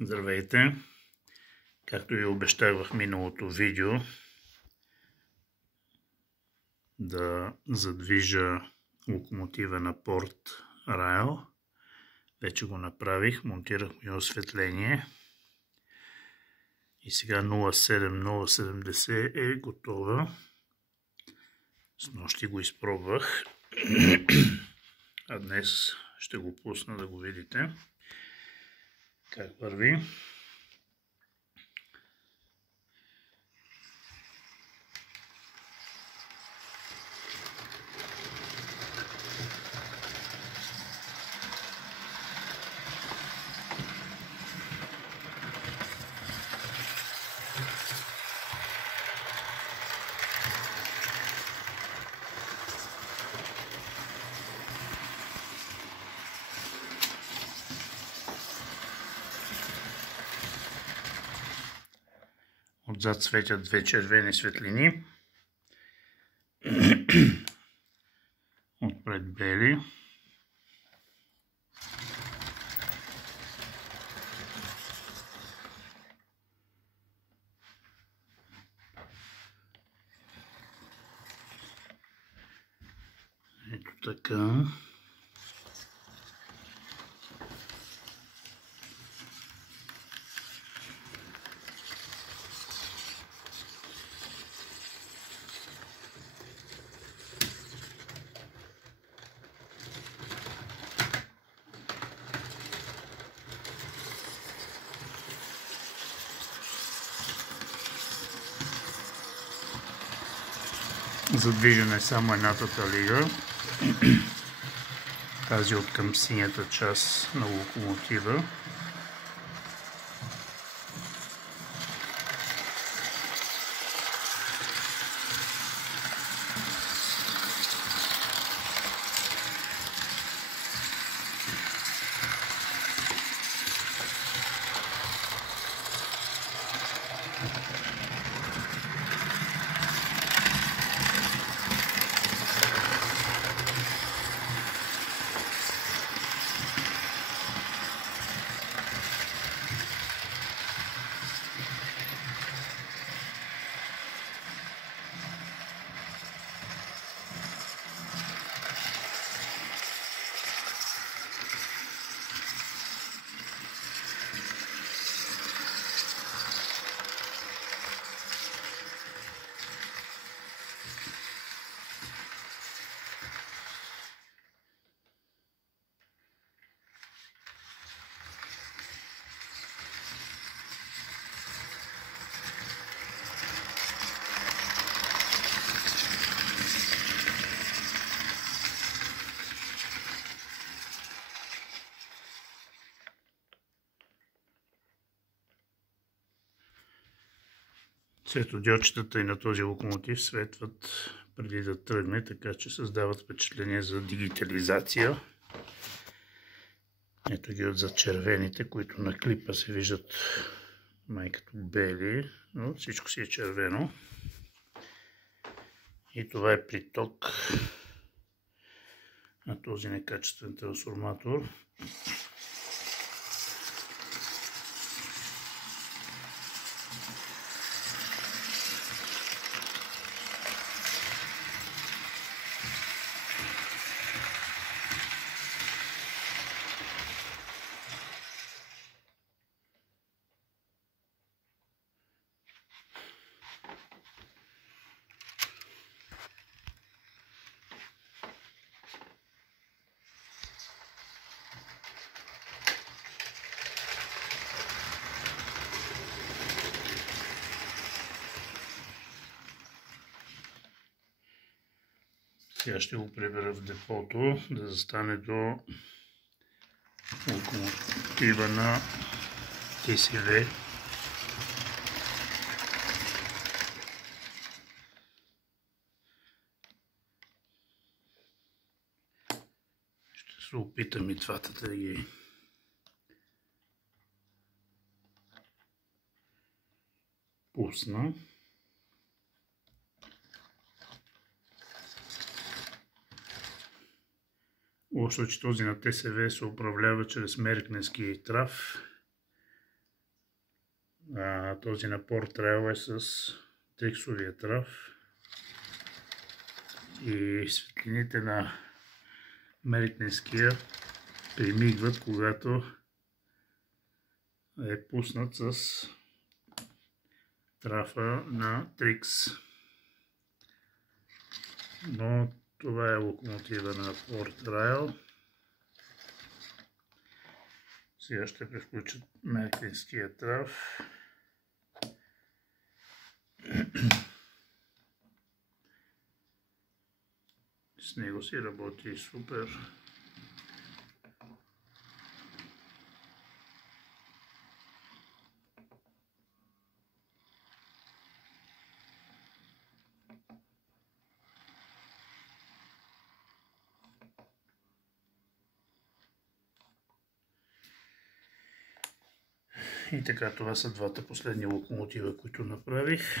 Здравейте! Както и обещах в миналото видео да задвижа локомотива на Порт Райл, вече го направих, монтирах ми осветление и сега 07070 е готова. Снощи го изпробвах, а днес ще го пусна да го видите как върви. Отзад светят две червени светлини, отпред бели. Ето така. Задвижена е само едната талига, тази от към синята част на локомотива. Светодиодчетата и на този локомотив светват преди да тръгне, така че създават впечатление за дигитализация. Ето ги отзад червените, които на клипа се виждат май като бели, но всичко си е червено. И това е приток на този некачествен трансформатор. Сега ще го прибера в депото, да застане до локомотива на ТСВ. Ще се опитам и двата да ги пусна. Лошо, че този на ТСВ се управлява чрез меркненски трав Този напор трябва е с триксовия трав и светлините на меритненския примигват, когато е пуснат с трафа на Трикс. Но това е локомотива на Port Royal. Сега ще превключат меритненския трав. С него си работи супер. И така, това са двата последни локомотива, които направих.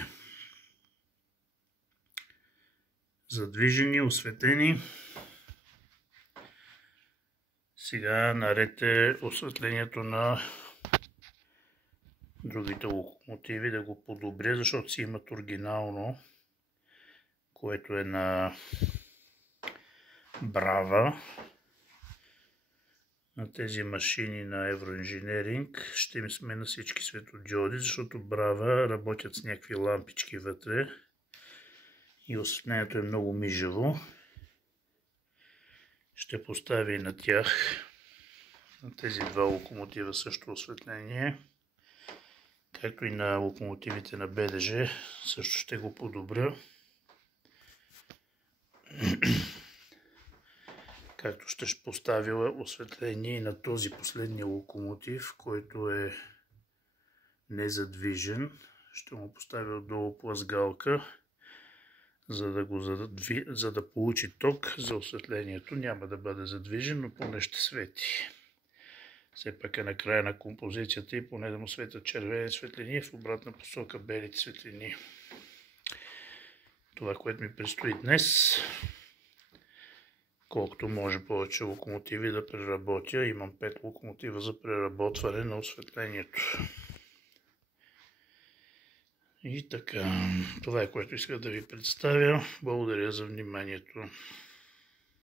Задвижени, осветени. Сега наред е осветлението на другите локомотиви да го подобря, защото си имат оригинално, което е на Брава. На тези машини на Евроинженеринг ще им смена всички светодиоди, защото Брава работят с някакви лампички вътре и осветлението е много мижаво. Ще поставя и на тях, на тези два локомотива също осветление, както и на локомотивите на БДЖ също ще го подобря. Както ще поставя осветление и на този последния локомотив, който е незадвижен. Ще му поставя отдолу плъзгалка, за да получи ток за осветлението. Няма да бъде задвижен, но поне ще свети. Все пак е на края на композицията и поне да му светят червени светлини, в обратна посока белите светлини. Това, което ми предстои днес, колкото може повече локомотиви да преработя. Имам 5 локомотива за преработване на осветлението. И така, това е което исках да ви представя. Благодаря за вниманието.